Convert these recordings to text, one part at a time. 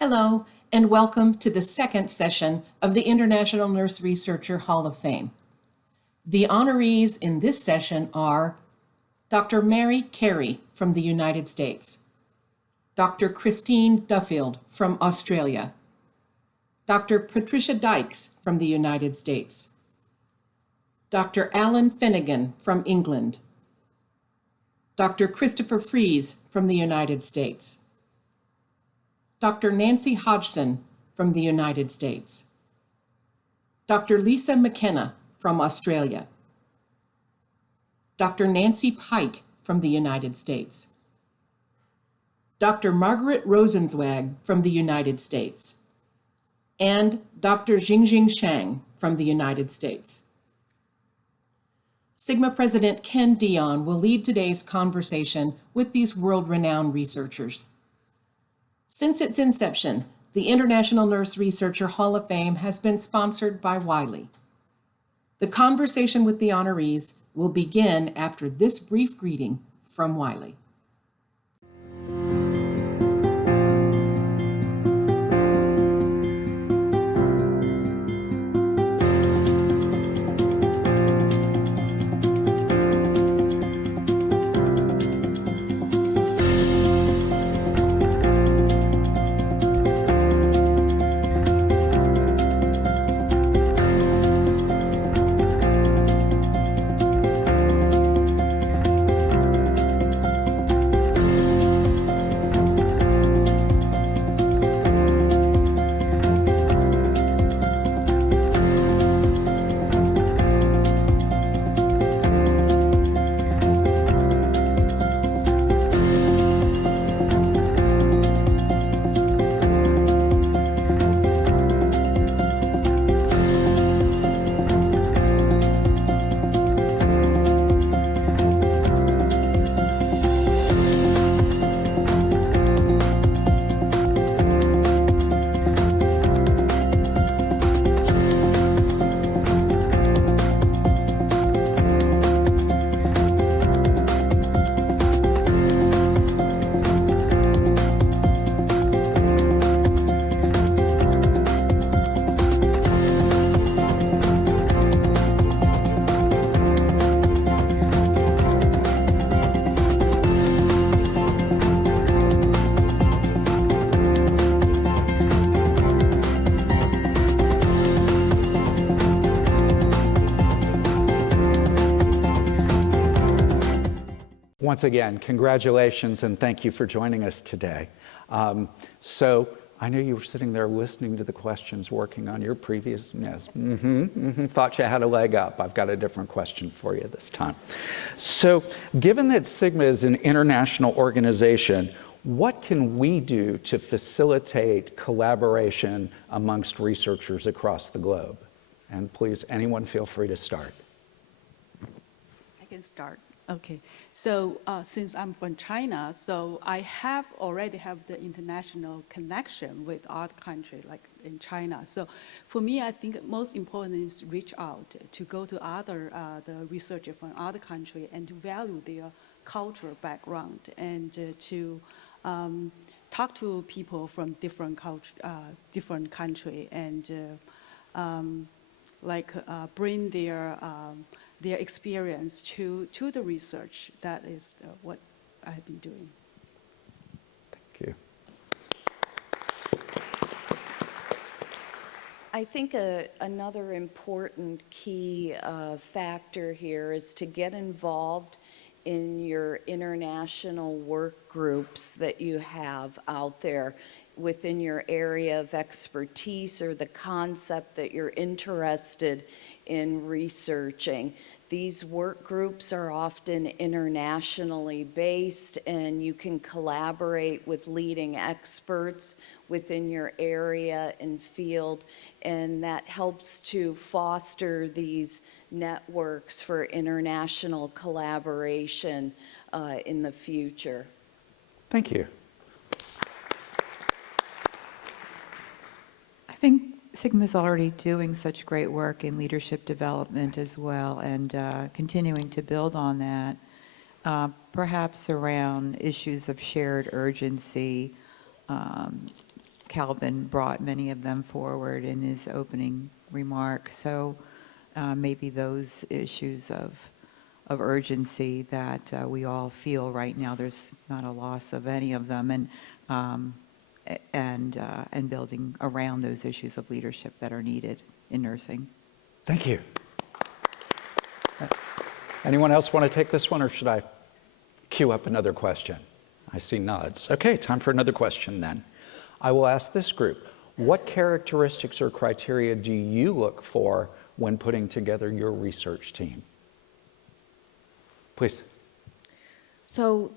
Hello, and welcome to the second session of the International Nurse Researcher Hall of Fame. The honorees in this session are Dr. Mary Carey from the United States, Dr. Christine Duffield from Australia, Dr. Patricia Dykes from the United States, Dr. Alan Finnegan from England, Dr. Christopher Fries from the United States, Dr. Nancy Hodgson from the United States, Dr. Lisa McKenna from Australia, Dr. Nancy Pike from the United States, Dr. Margaret Rosenzweig from the United States, and Dr. Jingjing Shang from the United States. Sigma President Ken Dion will lead today's conversation with these world-renowned researchers. Since its inception, the International Nurse Researcher Hall of Fame has been sponsored by Wiley. The conversation with the honorees will begin after this brief greeting from Wiley. Once again, congratulations and thank you for joining us today. So I know you were sitting there listening to the questions, working on your previous, thought you had a leg up. I've got a different question for you this time. So given that Sigma is an international organization, what can we do to facilitate collaboration amongst researchers across the globe? And please, anyone feel free to start. I can start. Okay, so since I'm from China, so I already have the international connection with other countries, like in China. So for me, I think most important is reach out to go to the researchers from other countries and to value their cultural background and to talk to people from different country and bring their experience to the research. That is what I've been doing. Thank you. I think another important key factor here is to get involved in your international work groups that you have out there within your area of expertise or the concept that you're interested in researching. These work groups are often internationally based, and you can collaborate with leading experts within your area and field, and that helps to foster these networks for international collaboration in the future. Thank you. I think Sigma is already doing such great work in leadership development as well, and continuing to build on that, perhaps around issues of shared urgency, Calvin brought many of them forward in his opening remarks. So maybe those issues of urgency that we all feel right now, there's not a loss of any of them, and building around those issues of leadership that are needed in nursing. Thank you. Anyone else want to take this one, or should I queue up another question? I see nods. Okay, time for another question then. I will ask this group, what characteristics or criteria do you look for when putting together your research team? Please. So,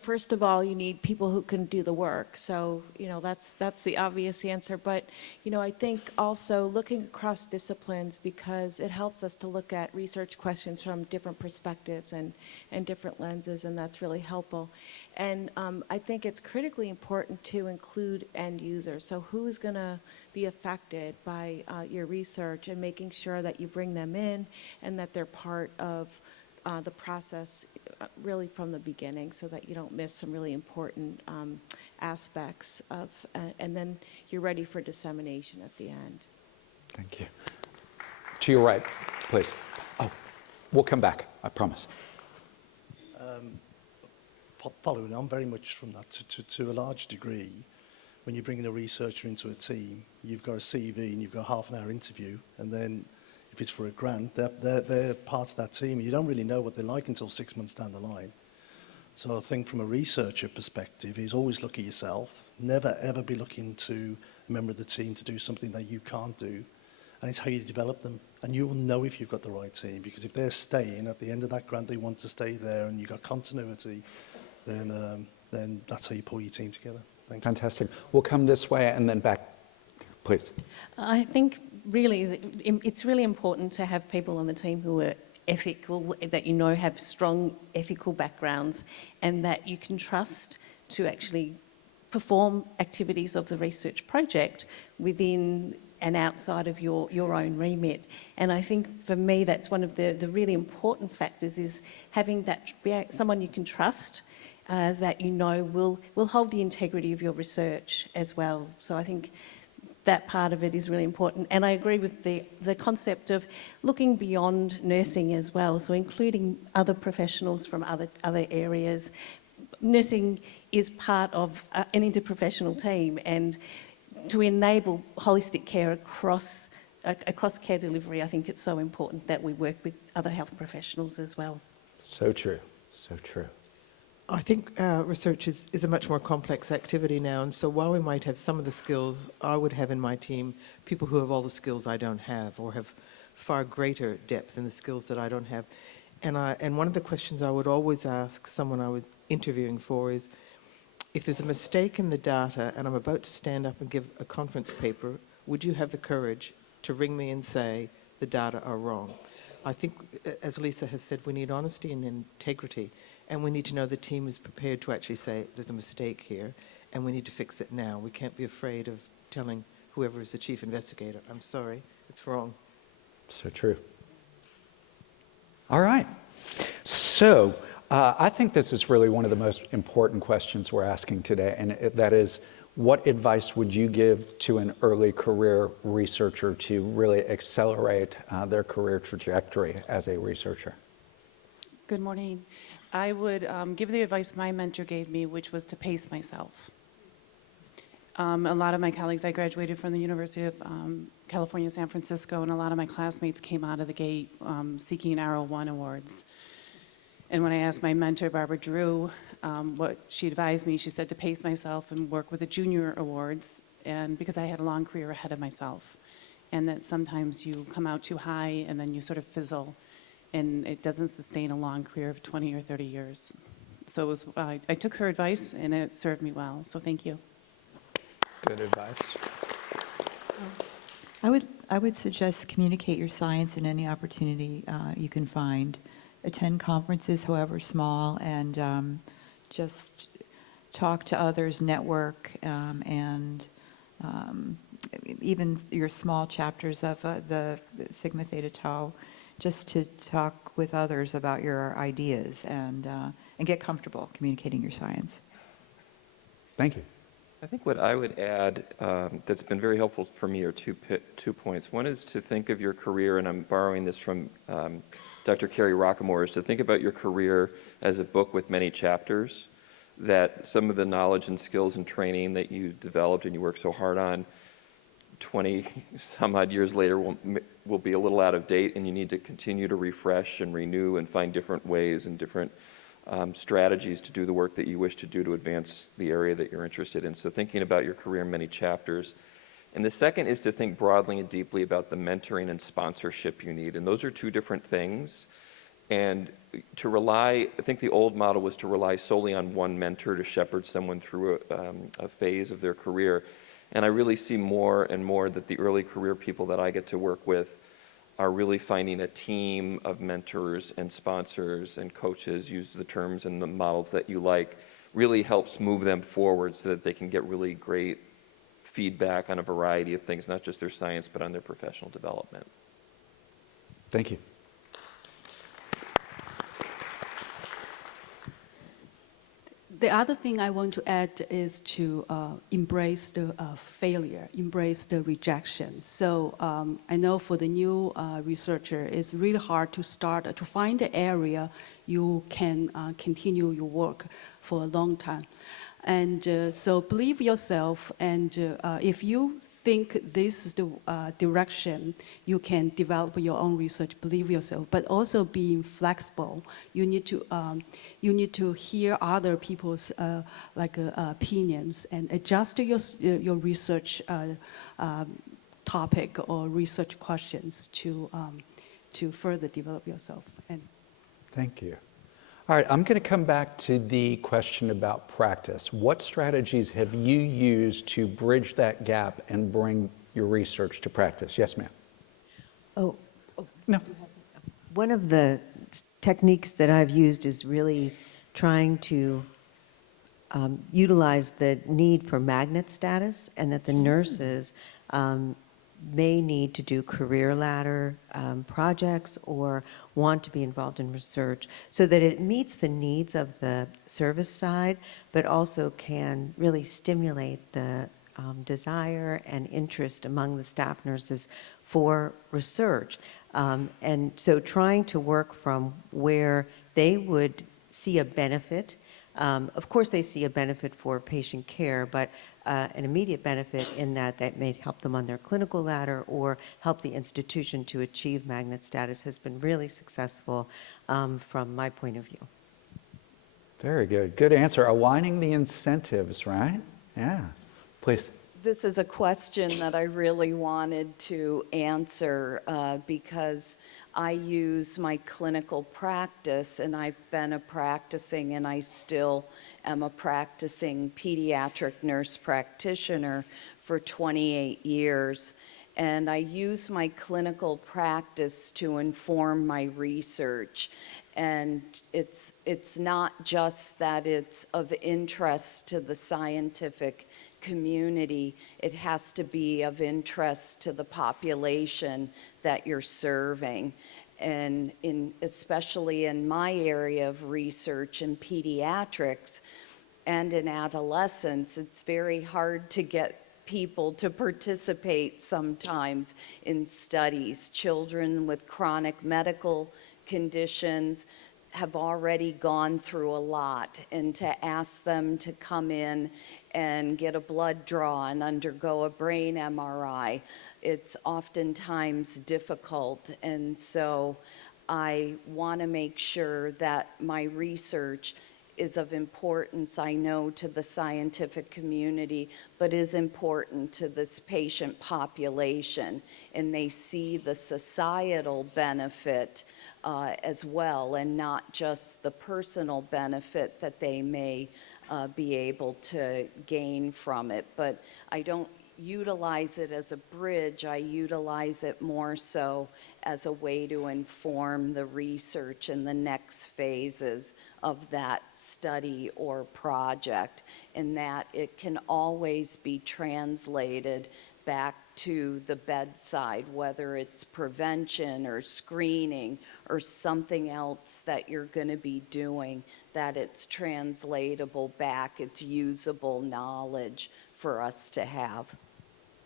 first of all, you need people who can do the work. So, that's the obvious answer. But, I think also looking across disciplines, because it helps us to look at research questions from different perspectives and different lenses, and that's really helpful. And I think it's critically important to include end users. So who's going to be affected by your research, and making sure that you bring them in and that they're part of the process really from the beginning, so that you don't miss some really important aspects of, and then you're ready for dissemination at the end. Thank you. To your right, please. Oh, we'll come back, I promise. Following on very much from that, to a large degree, when you're bringing a researcher into a team, you've got a CV and you've got a half-an-hour interview, and then if it's for a grant, they're part of that team. You don't really know what they're like until 6 months down the line. So I think from a researcher perspective is always look at yourself. Never, ever be looking to a member of the team to do something that you can't do. And it's how you develop them. And you'll know if you've got the right team, because if they're staying at the end of that grant, they want to stay there, and you've got continuity, then that's how you pull your team together. Thank you. Fantastic. We'll come this way and then back, please. I think really it's really important to have people on the team who are ethical, that have strong ethical backgrounds, and that you can trust to actually perform activities of the research project within and outside of your own remit. And I think for me that's one of the really important factors, is having that someone you can trust, that will hold the integrity of your research as well. So I think that part of it is really important. And I agree with the concept of looking beyond nursing as well, so including other professionals from other areas. Nursing is part of an interprofessional team, and to enable holistic care across care delivery, I think it's so important that we work with other health professionals as well. So true, so true. I think research is a much more complex activity now, and so while we might have some of the skills, I would have in my team people who have all the skills I don't have, or have far greater depth in the skills that I don't have. And one of the questions I would always ask someone I was interviewing for is, if there's a mistake in the data and I'm about to stand up and give a conference paper, would you have the courage to ring me and say the data are wrong? I think, as Lisa has said, we need honesty and integrity. And we need to know the team is prepared to actually say, there's a mistake here, and we need to fix it now. We can't be afraid of telling whoever is the chief investigator, I'm sorry, it's wrong. So true. All right. So I think this is really one of the most important questions we're asking today, and that is, what advice would you give to an early career researcher to really accelerate their career trajectory as a researcher? Good morning. I would give the advice my mentor gave me, which was to pace myself. A lot of my colleagues, I graduated from the University of California, San Francisco, and a lot of my classmates came out of the gate seeking R01 awards. And when I asked my mentor, Barbara Drew, what she advised me, she said to pace myself and work with the junior awards, and because I had a long career ahead of myself. And that sometimes you come out too high and then you sort of fizzle, and it doesn't sustain a long career of 20 or 30 years. So it was, I took her advice, and it served me well. So thank you. Good advice. I would suggest communicate your science in any opportunity you can find. Attend conferences, however small, and just talk to others, network, and even your small chapters of the Sigma Theta Tau, just to talk with others about your ideas and get comfortable communicating your science. Thank you. I think what I would add that's been very helpful for me are two points. One is to think of your career, and I'm borrowing this from Dr. Carrie Rockamore, is to think about your career as a book with many chapters, that some of the knowledge and skills and training that you developed and you worked so hard on 20 some odd years later will be a little out of date, and you need to continue to refresh and renew and find different ways and different strategies to do the work that you wish to do to advance the area that you're interested in. So thinking about your career in many chapters. And the second is to think broadly and deeply about the mentoring and sponsorship you need. And those are two different things. And to rely, I think the old model was to rely solely on one mentor to shepherd someone through a phase of their career. And I really see more and more that the early career people that I get to work with are really finding a team of mentors and sponsors and coaches, use the terms and the models that you like, really helps move them forward so that they can get really great feedback on a variety of things, not just their science, but on their professional development. Thank you. The other thing I want to add is to embrace the failure, embrace the rejection. So I know for the new researcher, it's really hard to start, to find the area you can continue your work for a long time. And so believe yourself, and if you think this is the direction you can develop your own research, believe yourself, but also being flexible. You need to hear other people's opinions and adjust your research topic or research questions to further develop yourself. And Thank you. All right, I'm going to come back to the question about practice. What strategies have you used to bridge that gap and bring your research to practice? Yes, ma'am. Oh, No. one of the techniques that I've used is really trying to utilize the need for magnet status, and that the nurses may need to do career ladder projects or want to be involved in research, so that it meets the needs of the service side, but also can really stimulate the desire and interest among the staff nurses for research. And so trying to work from where they would see a benefit. Of course, they see a benefit for patient care, but an immediate benefit in that may help them on their clinical ladder or help the institution to achieve magnet status has been really successful from my point of view. Very good. Good answer. Aligning the incentives, right? Yeah. Please. This is a question that I really wanted to answer because I use my clinical practice, and I've been a practicing, and I still am a practicing pediatric nurse practitioner for 28 years. And I use my clinical practice to inform my research. And it's not just that it's of interest to the scientific community, it has to be of interest to the population that you're serving. And especially in my area of research in pediatrics and in adolescents, it's very hard to get people to participate sometimes in studies. Children with chronic medical conditions have already gone through a lot, and to ask them to come in and get a blood draw and undergo a brain MRI, it's oftentimes difficult. And so I want to make sure that my research is of importance, I know, to the scientific community, but is important to this patient population, and they see the societal benefit as well, and not just the personal benefit that they may be able to gain from it. But I don't utilize it as a bridge, I utilize it more so as a way to inform the research in the next phases of that study or project, and that it can always be translated back to the bedside, whether it's prevention or screening or something else that you're going to be doing, that it's translatable back, it's usable knowledge for us to have.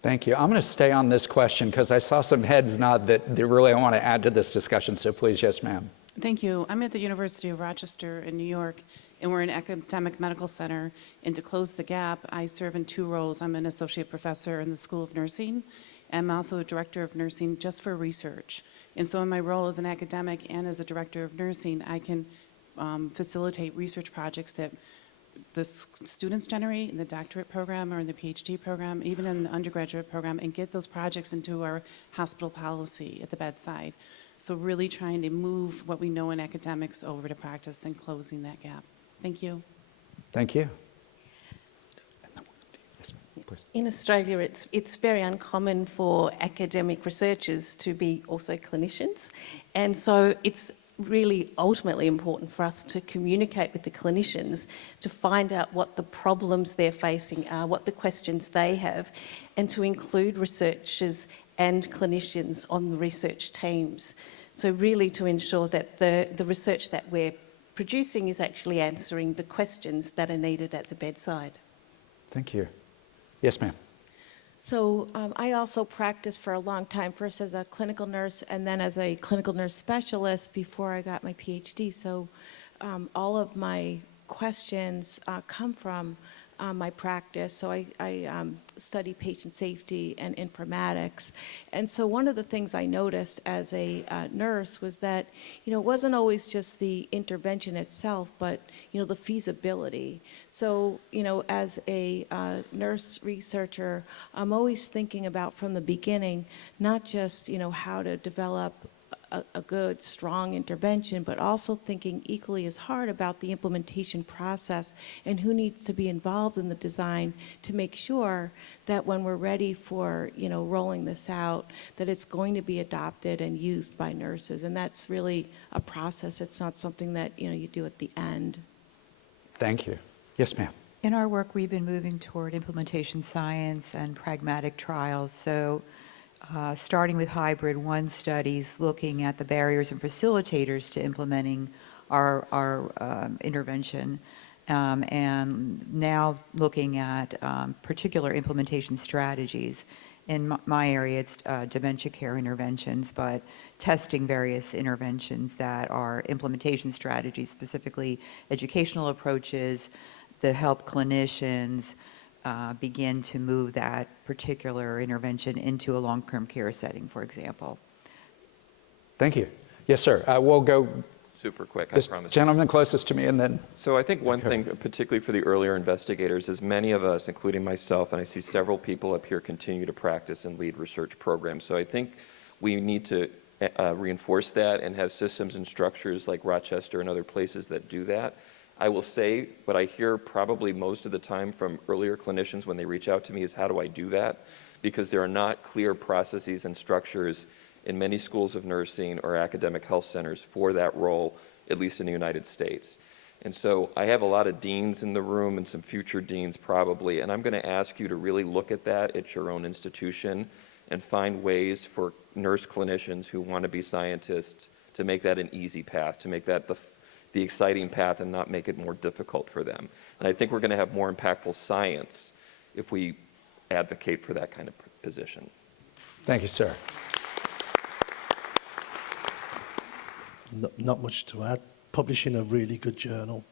Thank you. I'm going to stay on this question because I saw some heads nod that they really want to add to this discussion. So please, yes, ma'am. Thank you. I'm at the University of Rochester in New York, and we're an academic medical center. And to close the gap, I serve in 2 roles. I'm an associate professor in the School of Nursing, and I'm also a director of nursing just for research. And so in my role as an academic and as a director of nursing, I can facilitate research projects that the students generate in the doctorate program or in the PhD program, even in the undergraduate program, and get those projects into our hospital policy at the bedside. So really trying to move what we know in academics over to practice and closing that gap. Thank you. Thank you. Yes, ma'am, please. In Australia, it's very uncommon for academic researchers to be also clinicians, and so it's really ultimately important for us to communicate with the clinicians to find out what the problems they're facing are, what the questions they have, and to include researchers and clinicians on the research teams. So really to ensure that the research that we're producing is actually answering the questions that are needed at the bedside. Thank you. Yes, ma'am. So I also practiced for a long time, first as a clinical nurse and then as a clinical nurse specialist before I got my PhD. So all of my questions come from my practice. So I study patient safety and informatics. And so one of the things I noticed as a nurse was that, it wasn't always just the intervention itself, but, the feasibility. So, as a nurse researcher, I'm always thinking about from the beginning, not just, how to develop a good, strong intervention, but also thinking equally as hard about the implementation process and who needs to be involved in the design to make sure that when we're ready for, rolling this out, that it's going to be adopted and used by nurses. And that's really a process. It's not something that, you do at the end. Thank you. Yes, ma'am. In our work, we've been moving toward implementation science and pragmatic trials. So starting with hybrid 1 studies, looking at the barriers and facilitators to implementing our intervention, and now looking at particular implementation strategies. In my area, it's dementia care interventions, but testing various interventions that are implementation strategies, specifically educational approaches to help clinicians begin to move that particular intervention into a long-term care setting, for example. Thank you. Yes, sir. We'll go Super quick, I this promise. gentleman closest to me, and then. So I think one thing, particularly for the earlier investigators, is many of us, including myself, and I see several people up here, continue to practice and lead research programs. So I think we need to reinforce that and have systems and structures like Rochester and other places that do that. I will say what I hear probably most of the time from earlier clinicians when they reach out to me is, how do I do that? Because there are not clear processes and structures in many schools of nursing or academic health centers for that role, at least in the United States. And so I have a lot of deans in the room and some future deans probably, and I'm going to ask you to really look at that at your own institution and find ways for nurse clinicians who want to be scientists to make that an easy path, to make that the exciting path and not make it more difficult for them. And I think we're going to have more impactful science if we advocate for that kind of position. Thank you, sir. Not much to add. Publishing a really good journal.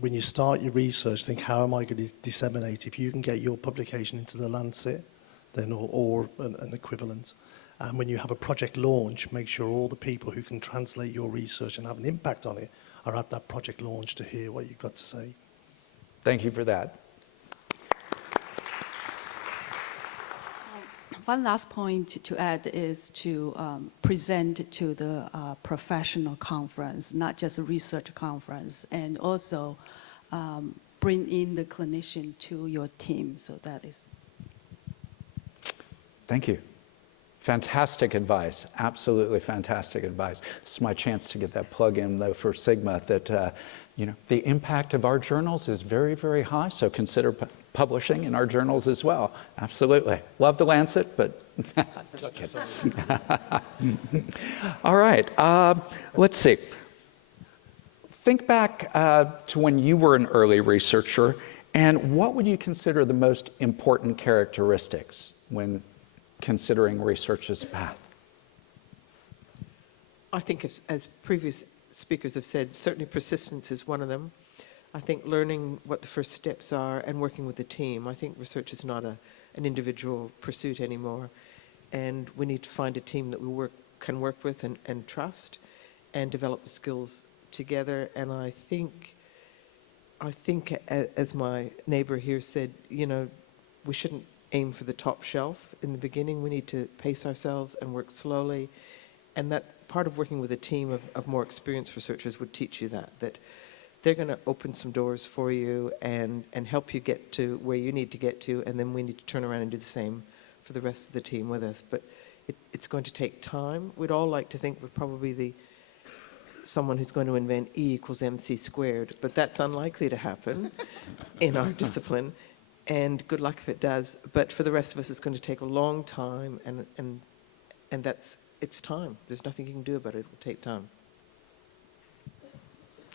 When you start your research, think, how am I going to disseminate? If you can get your publication into the Lancet, then or an equivalent. And when you have a project launch, make sure all the people who can translate your research and have an impact on it are at that project launch to hear what you've got to say. Thank you for that. One last point to add is to present to the professional conference, not just a research conference, and also bring in the clinician to your team. So that is. Thank you. Fantastic advice. Absolutely fantastic advice. This is my chance to get that plug in, though, for Sigma, that the impact of our journals is very, very high, so consider publishing in our journals as well. Absolutely. Love the Lancet, but just kidding. All right. Let's see. Think back to when you were an early researcher And what would you consider the most important characteristics when considering research as a path? I think as previous speakers have said, certainly persistence is one of them. I think learning what the first steps are and working with a team. I think research is not an individual pursuit anymore. And we need to find a team that we can work with and trust and develop the skills together. And I think, as my neighbor here said, you know, we shouldn't aim for the top shelf in the beginning. We need to pace ourselves and work slowly. And that part of working with a team of more experienced researchers would teach you that they're going to open some doors for you and help you get to where you need to get to, and then we need to turn around and do the same for the rest of the team with us. But it's going to take time. We'd all like to think we're probably someone who's going to invent E equals MC squared, but that's unlikely to happen in our discipline, and good luck if it does. But for the rest of us, it's going to take a long time, and it's time. There's nothing you can do about it. It will take time.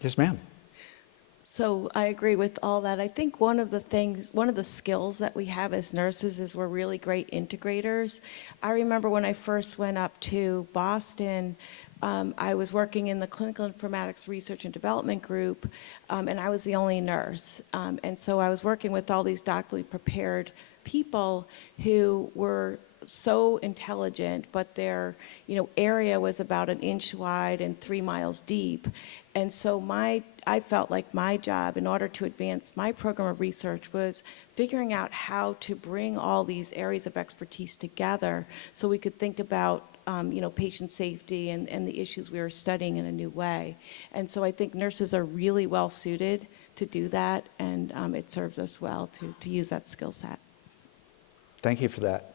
Yes, ma'am. So I agree with all that. I think one of the skills that we have as nurses is we're really great integrators. I remember when I first went up to Boston, I was working in the Clinical Informatics Research and Development Group, and I was the only nurse. And so I was working with all these doctorally prepared people who were so intelligent, but their area was about an inch wide and 3 miles deep. And so I felt like my job, in order to advance my program of research, was figuring out how to bring all these areas of expertise together so we could think about patient safety and the issues we were studying in a new way. And so I think nurses are really well suited to do that, and it serves us well to use that skill set. Thank you for that.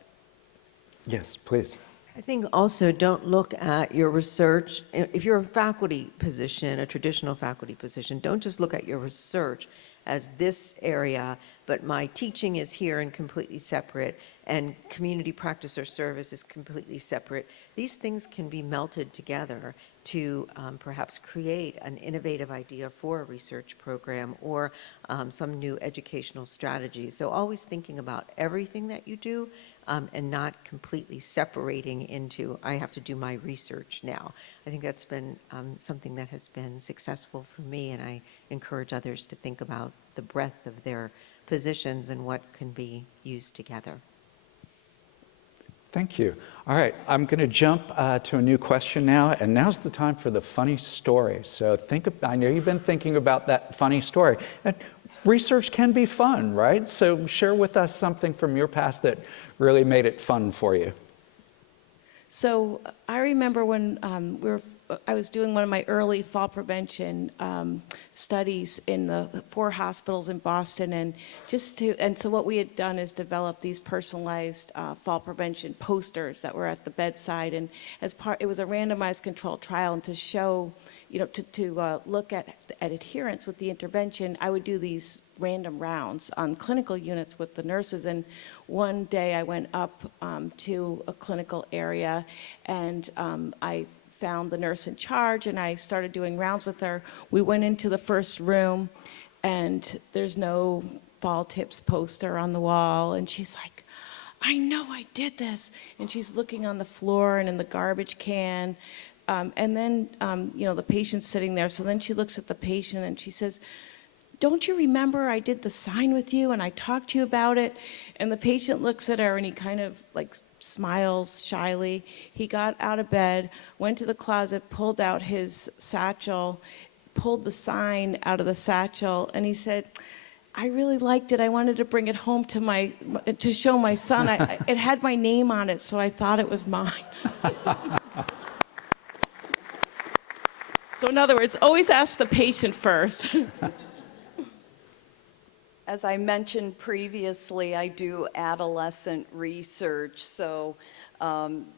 Yes, please. I think also don't look at your research. If you're a faculty position, a traditional faculty position, don't just look at your research as this area, but my teaching is here and completely separate, and community practice or service is completely separate. These things can be melted together to perhaps create an innovative idea for a research program or some new educational strategy. So always thinking about everything that you do and not completely separating into, I have to do my research now. I think that's been something that has been successful for me, and I encourage others to think about the breadth of their positions and what can be used together. Thank you. All right, I'm going to jump to a new question now, and now's the time for the funny story. So I know you've been thinking about that funny story. And research can be fun, right? So share with us something from your past that really made it fun for you. So I remember when I was doing one of my early fall prevention studies in the 4 hospitals in Boston, and so what we had done is develop these personalized fall prevention posters that were at the bedside, and it was a randomized controlled trial, and to show, to look at adherence with the intervention, I would do these random rounds on clinical units with the nurses. And one day I went up to a clinical area, and I found the nurse in charge, and I started doing rounds with her. We went into the first room, and there's no fall tips poster on the wall, and she's like, I know I did this. And she's looking on the floor and in the garbage can. And then, the patient's sitting there. So then she looks at the patient and she says, don't you remember I did the sign with you and I talked to you about it? And the patient looks at her and he kind of like smiles shyly. He got out of bed, went to the closet, pulled out his satchel, pulled the sign out of the satchel, and he said, I really liked it. I wanted to bring it home to show my son. It had my name on it, so I thought it was mine. So in other words, always ask the patient first. As I mentioned previously, I do adolescent research, so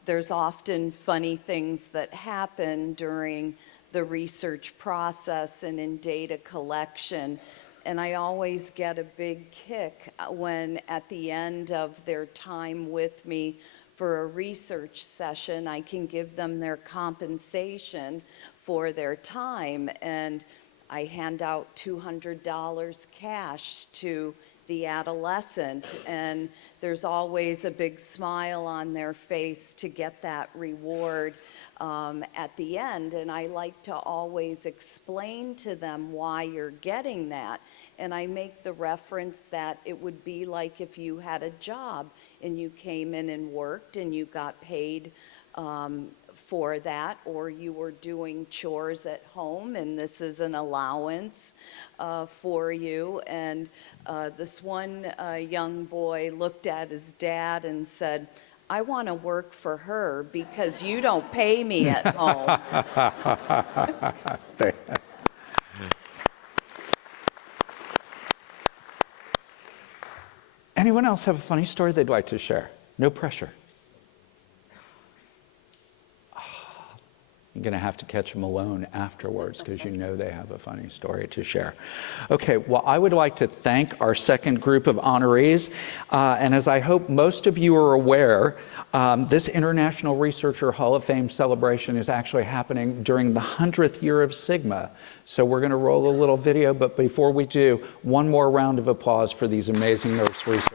there's often funny things that happen during the research process and in data collection. And I always get a big kick when at the end of their time with me for a research session, I can give them their compensation for their time. And I hand out $200 cash to the adolescent, and there's always a big smile on their face to get that reward at the end. And I like to always explain to them why you're getting that. And I make the reference that it would be like if you had a job and you came in and worked and you got paid for that, or you were doing chores at home and this is an allowance for you. And this one young boy looked at his dad and said, "I want to work for her because you don't pay me at home." Anyone else have a funny story they'd like to share? No pressure. You're going to have to catch them alone afterwards because you know they have a funny story to share. Okay, well, I would like to thank our second group of honorees. And as I hope most of you are aware, this International Researcher Hall of Fame celebration is actually happening during the 100th year of Sigma. So we're going to roll a little video, but before we do, one more round of applause for these amazing nurse researchers.